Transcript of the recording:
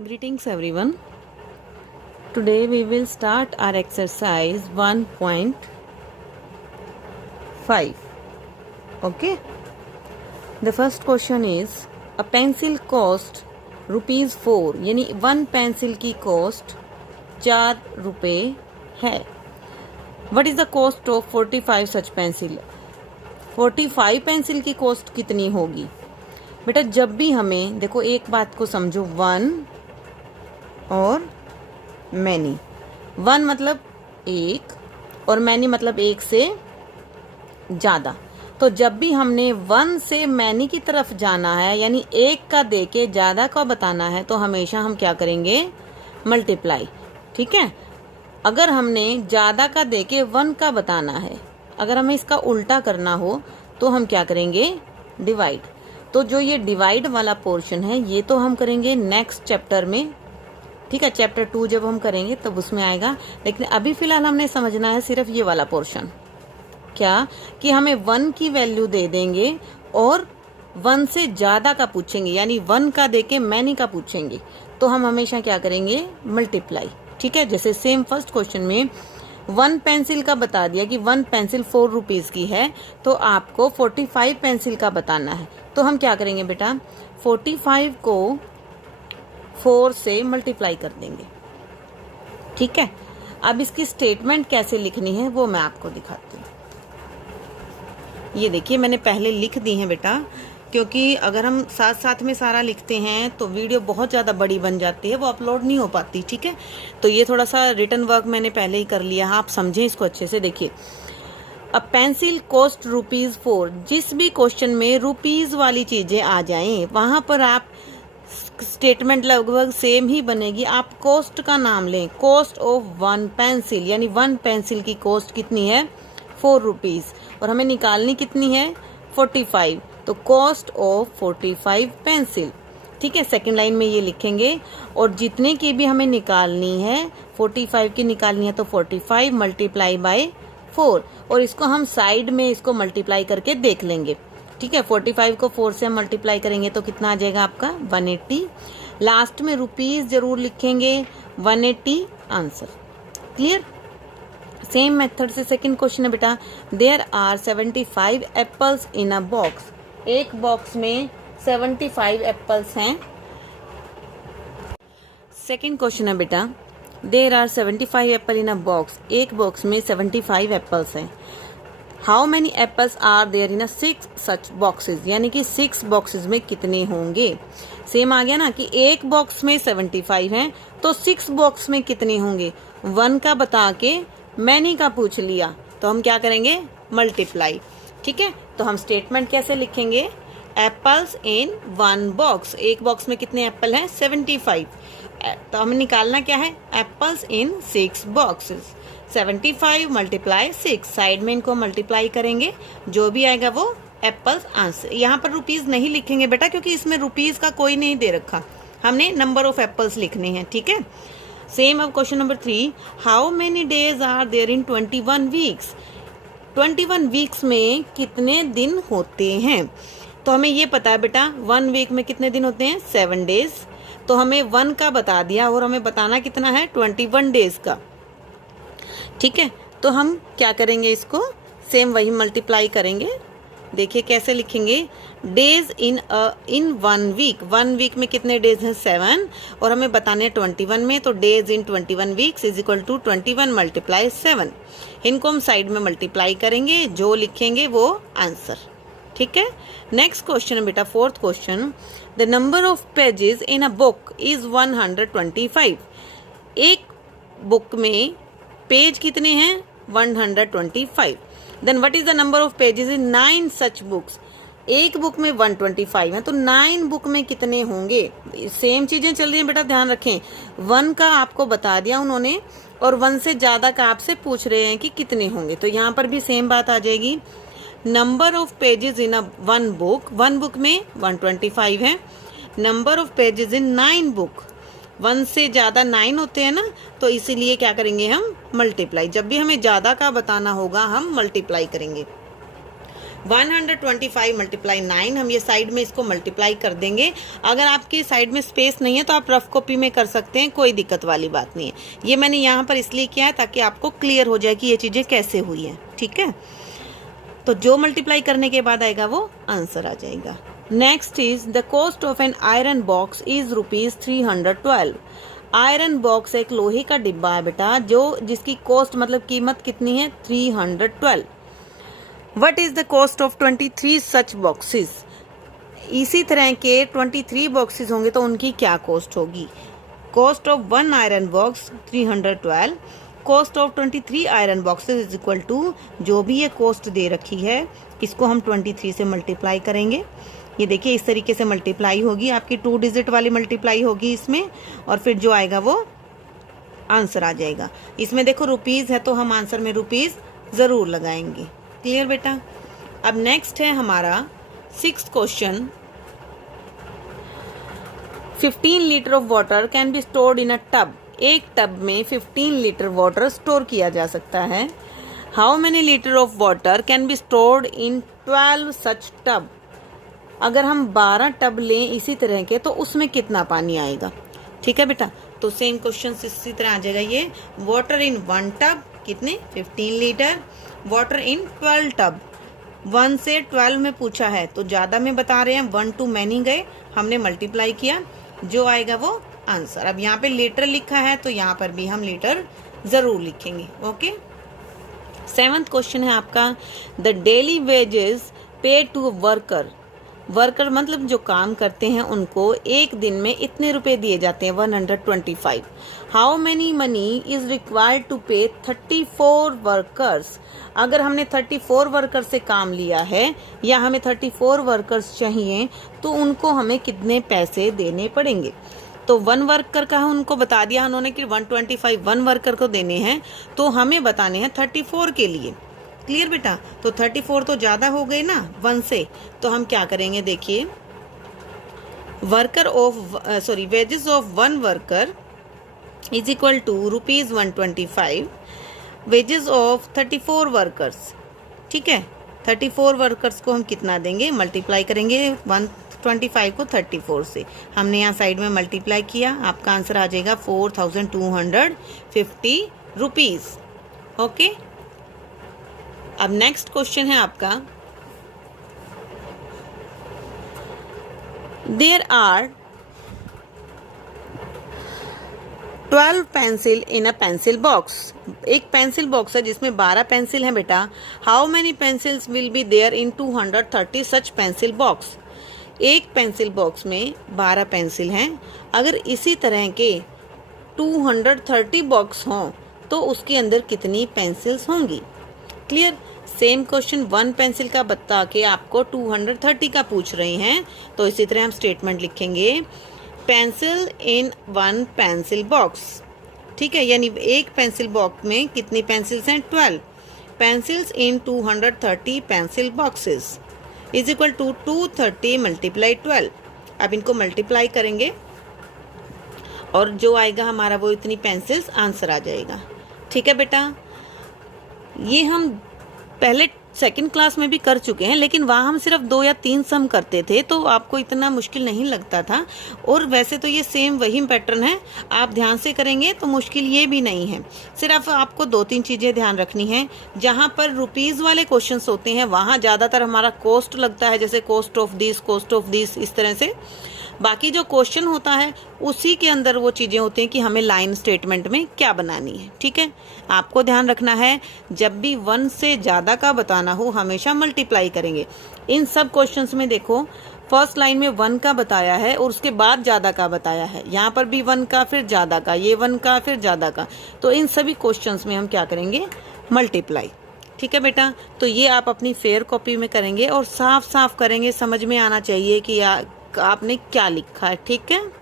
Greetings everyone. Today we will start our exercise 1.5. Okay. The first question is a pencil cost ₹4 यानी 1 pencil की cost 4 रुपए है. What is the cost of 45 such pencil? 45 pencil की cost कितनी होगी? बेटा जब भी हमें देखो एक बात को समझो, 1 और मैनी. 1 मतलब एक और मैनी मतलब एक से ज़्यादा. तो जब भी हमने 1 से मैनी की तरफ जाना है यानी एक का देके ज़्यादा का बताना है तो हमेशा हम क्या करेंगे? मल्टीप्लाई. ठीक है. अगर हमने ज़्यादा का देके 1 का बताना है, अगर हमें इसका उल्टा करना हो तो हम क्या करेंगे? डिवाइड. तो जो ये डिवाइड वाला पोर्शन है ये तो हम करेंगे नेक्स्ट चैप्टर में. ठीक है, चैप्टर 2 जब हम करेंगे तब उसमें आएगा. लेकिन अभी फिलहाल हमने समझना है सिर्फ ये वाला पोर्शन. क्या कि हमें 1 की वैल्यू दे देंगे और 1 से ज़्यादा का पूछेंगे यानी 1 का देके मैनी का पूछेंगे तो हम हमेशा क्या करेंगे? मल्टीप्लाई. ठीक है. जैसे सेम फर्स्ट क्वेश्चन में 1 पेंसिल का बता दिया कि 1 पेंसिल 4 रुपीज़ की है तो आपको 45 पेंसिल का बताना है तो हम क्या करेंगे बेटा? 45 को 4 से मल्टीप्लाई कर देंगे. ठीक है. अब इसकी स्टेटमेंट कैसे लिखनी है वो मैं आपको दिखाती हूँ. ये देखिए मैंने पहले लिख दी है बेटा, क्योंकि अगर हम साथ साथ में सारा लिखते हैं तो वीडियो बहुत ज़्यादा बड़ी बन जाती है, वो अपलोड नहीं हो पाती. ठीक है. तो ये थोड़ा सा रिटन वर्क मैंने पहले ही कर लिया है, आप समझें इसको अच्छे से. देखिए अ पेंसिल कॉस्ट ₹4. जिस भी क्वेश्चन में रुपीज़ वाली चीज़ें आ जाएं वहाँ पर आप स्टेटमेंट लगभग सेम ही बनेगी. आप कॉस्ट का नाम लें. कॉस्ट ऑफ 1 पेंसिल यानी 1 पेंसिल की कॉस्ट कितनी है? 4 रुपीज़. और हमें निकालनी कितनी है? 45. तो कॉस्ट ऑफ 45 पेंसिल. ठीक है. सेकंड लाइन में ये लिखेंगे और जितने की भी हमें निकालनी है 45 की निकालनी है तो 45 मल्टीप्लाई बाय 4 और इसको हम साइड में इसको मल्टीप्लाई करके देख लेंगे. ठीक है. 45 को 4 से हम मल्टीप्लाई करेंगे तो कितना आ जाएगा आपका? 180. लास्ट में रुपीज़ जरूर लिखेंगे. 180 आंसर. क्लियर. सेम मेथड से सेकंड क्वेश्चन है बेटा. There are 75 apples in a box. एक बॉक्स में 75 एप्पल्स हैं. सेकंड क्वेश्चन है बेटा. There are 75 apple in a box. एक बॉक्स में 75 एप्पल्स हैं. How many apples are there in 6 such boxes. यानी कि 6 बॉक्सेस में कितने होंगे? सेम आ गया ना कि एक बॉक्स में 75 हैं तो 6 बॉक्स में कितने होंगे? 1 का बता के मैनी का पूछ लिया तो हम क्या करेंगे? मल्टीप्लाई. ठीक है. तो हम स्टेटमेंट कैसे लिखेंगे? Apples in 1 box. एक बॉक्स में कितने एप्पल हैं? 75. तो हमें निकालना क्या है? Apples in 6 boxes. 75 multiply 6. Side में इनको मल्टीप्लाई करेंगे, जो भी आएगा वो एप्पल्स आंसर. यहाँ पर रुपीज़ नहीं लिखेंगे बेटा क्योंकि इसमें रुपीज़ का कोई नहीं दे रखा. हमने नंबर ऑफ एप्पल्स लिखने हैं. ठीक है. सेम अब question number 3. How many days are there in 21 weeks. 21 weeks में कितने दिन होते हैं? तो हमें ये पता है बेटा 1 वीक में कितने दिन होते हैं? 7 डेज. तो हमें 1 का बता दिया और हमें बताना कितना है? 21 डेज का. ठीक है. तो हम क्या करेंगे? इसको सेम वही मल्टीप्लाई करेंगे. देखिए कैसे लिखेंगे? Days in 1 week. 1 वीक में कितने डेज हैं? 7. और हमें बताने हैं 21 में, तो days in 21 weeks is equal to 21 multiply 7. इनको हम साइड में मल्टीप्लाई करेंगे, जो लिखेंगे वो आंसर. ठीक है. नेक्स्ट क्वेश्चन है बेटा, fourth question. The number of pages in a book is 125. एक बुक में पेज कितने हैं? 125. Then what is the number of pages in 9 such books. एक बुक में 125 है तो 9 बुक में कितने होंगे? सेम चीजें चल रही हैं बेटा, ध्यान रखें. 1 का आपको बता दिया उन्होंने और 1 से ज्यादा का आपसे पूछ रहे हैं कि कितने होंगे. तो यहाँ पर भी सेम बात आ जाएगी. Number of pages in a 1 book. 1 book में 125 है. Number of pages in 9 book. 1 से ज़्यादा 9 होते हैं ना, तो इसीलिए क्या करेंगे हम? मल्टीप्लाई. जब भी हमें ज़्यादा का बताना होगा हम मल्टीप्लाई करेंगे. 125 मल्टीप्लाई 9, हम ये साइड में इसको मल्टीप्लाई कर देंगे। अगर आपकी साइड में स्पेस नहीं है तो आप रफ कॉपी में कर सकते हैं, कोई दिक्कत वाली बात नहीं है। ये मैंने यहाँ पर इसलिए किया है ताकि आपको क्लियर हो जाए कि ये चीज़ें कैसे हुई हैं, ठीक है। तो जो मल्टीप्लाई करने के बाद आएगा वो आंसर आ जाएगा। Next is the cost of an iron box is ₹312। Iron box एक लोहे का डिब्बा है बेटा, जो जिसकी कॉस्ट मतलब कीमत कितनी है 312। What is the cost of 23 such boxes. इसी तरह के 23 बॉक्सेस होंगे तो उनकी क्या कॉस्ट होगी। Cost of 1 iron box 312, cost of 23 iron boxes is equal to, जो भी ये कॉस्ट दे रखी है इसको हम 23 से मल्टीप्लाई करेंगे। ये देखिए इस तरीके से मल्टीप्लाई होगी, आपकी 2 डिजिट वाली मल्टीप्लाई होगी इसमें, और फिर जो आएगा वो आंसर आ जाएगा। इसमें देखो रुपीज़ है तो हम आंसर में रुपीज़ ज़रूर लगाएंगे। क्लियर बेटा। अब नेक्स्ट है हमारा 6th question. 15 litre of water can be stored in a tub. एक टब में 15 लीटर वाटर स्टोर किया जा सकता है। How many litre of water can be stored in 12 such tub. अगर हम 12 टब लें इसी तरह के तो उसमें कितना पानी आएगा। ठीक है बेटा, तो सेम क्वेश्चन इसी तरह आ जाएगा। ये वाटर इन 1 टब कितने 15 लीटर, वाटर इन 12 टब 1 से 12 में पूछा है तो ज़्यादा में बता रहे हैं, 1 to many गए, हमने मल्टीप्लाई किया, जो आएगा वो आंसर। अब यहाँ पे लीटर लिखा है तो यहाँ पर भी हम लीटर ज़रूर लिखेंगे। ओके। 7th क्वेश्चन है आपका, द डेली वेजेस पे टू वर्कर। वर्कर मतलब जो काम करते हैं उनको एक दिन में इतने रुपए दिए जाते हैं 125। How many money is required to pay 34 workers. अगर हमने 34 वर्कर से काम लिया है या हमें 34 वर्कर्स चाहिए तो उनको हमें कितने पैसे देने पड़ेंगे। तो 1 वर्कर का उनको बता दिया उन्होंने कि 125 1 वर्कर को देने हैं, तो हमें बताने हैं 34 के लिए। क्लियर बेटा। तो 34 तो ज़्यादा हो गए ना 1 से, तो हम क्या करेंगे देखिए, wages of 1 worker is equal to ₹125, wages of 34 workers. ठीक है, 34 वर्कर्स को हम कितना देंगे, मल्टीप्लाई करेंगे 125 को 34 से। हमने यहाँ साइड में मल्टीप्लाई किया, आपका आंसर आ जाएगा 4250 रुपीज़। ओके। अब नेक्स्ट क्वेश्चन है आपका, there are 12 pencil in a pencil box. एक पेंसिल बॉक्स है जिसमें 12 पेंसिल हैं बेटा। How many pencils will be there in 230 such pencil box. एक पेंसिल बॉक्स में 12 पेंसिल हैं, अगर इसी तरह के 230 बॉक्स हों तो उसके अंदर कितनी पेंसिल्स होंगी। क्लियर। सेम क्वेश्चन 1 पेंसिल का बता के आपको 230 का पूछ रहे हैं, तो इसी तरह हम स्टेटमेंट लिखेंगे, पेंसिल इन 1 पेंसिल बॉक्स। ठीक है, यानी एक पेंसिल बॉक्स में कितनी पेंसिल्स हैं 12 pencils in 230 pencil boxes is equal to 230 multiply 12। अब इनको मल्टीप्लाई करेंगे और जो आएगा हमारा वो इतनी पेंसिल्स आंसर आ जाएगा। ठीक है बेटा, ये हम पहले 2nd क्लास में भी कर चुके हैं, लेकिन वहाँ हम सिर्फ 2 या 3 सम करते थे तो आपको इतना मुश्किल नहीं लगता था। और वैसे तो ये सेम वही पैटर्न है, आप ध्यान से करेंगे तो मुश्किल ये भी नहीं है। सिर्फ आपको 2-3 चीज़ें ध्यान रखनी है। जहाँ पर रुपीज़ वाले क्वेश्चंस होते हैं वहाँ ज़्यादातर हमारा कॉस्ट लगता है, जैसे कॉस्ट ऑफ दिस, इस तरह से। बाकी जो क्वेश्चन होता है उसी के अंदर वो चीज़ें होती हैं कि हमें लाइन स्टेटमेंट में क्या बनानी है। ठीक है, आपको ध्यान रखना है, जब भी 1 से ज़्यादा का बताना हो हमेशा मल्टीप्लाई करेंगे। इन सब क्वेश्चंस में देखो फर्स्ट लाइन में 1 का बताया है और उसके बाद ज़्यादा का बताया है, यहाँ पर भी 1 का फिर ज़्यादा का, ये 1 का फिर ज़्यादा का, तो इन सभी क्वेश्चंस में हम क्या करेंगे, मल्टीप्लाई। ठीक है बेटा, तो ये आप अपनी फेयर कॉपी में करेंगे और साफ साफ करेंगे, समझ में आना चाहिए कि आपने क्या लिखा है। ठीक है।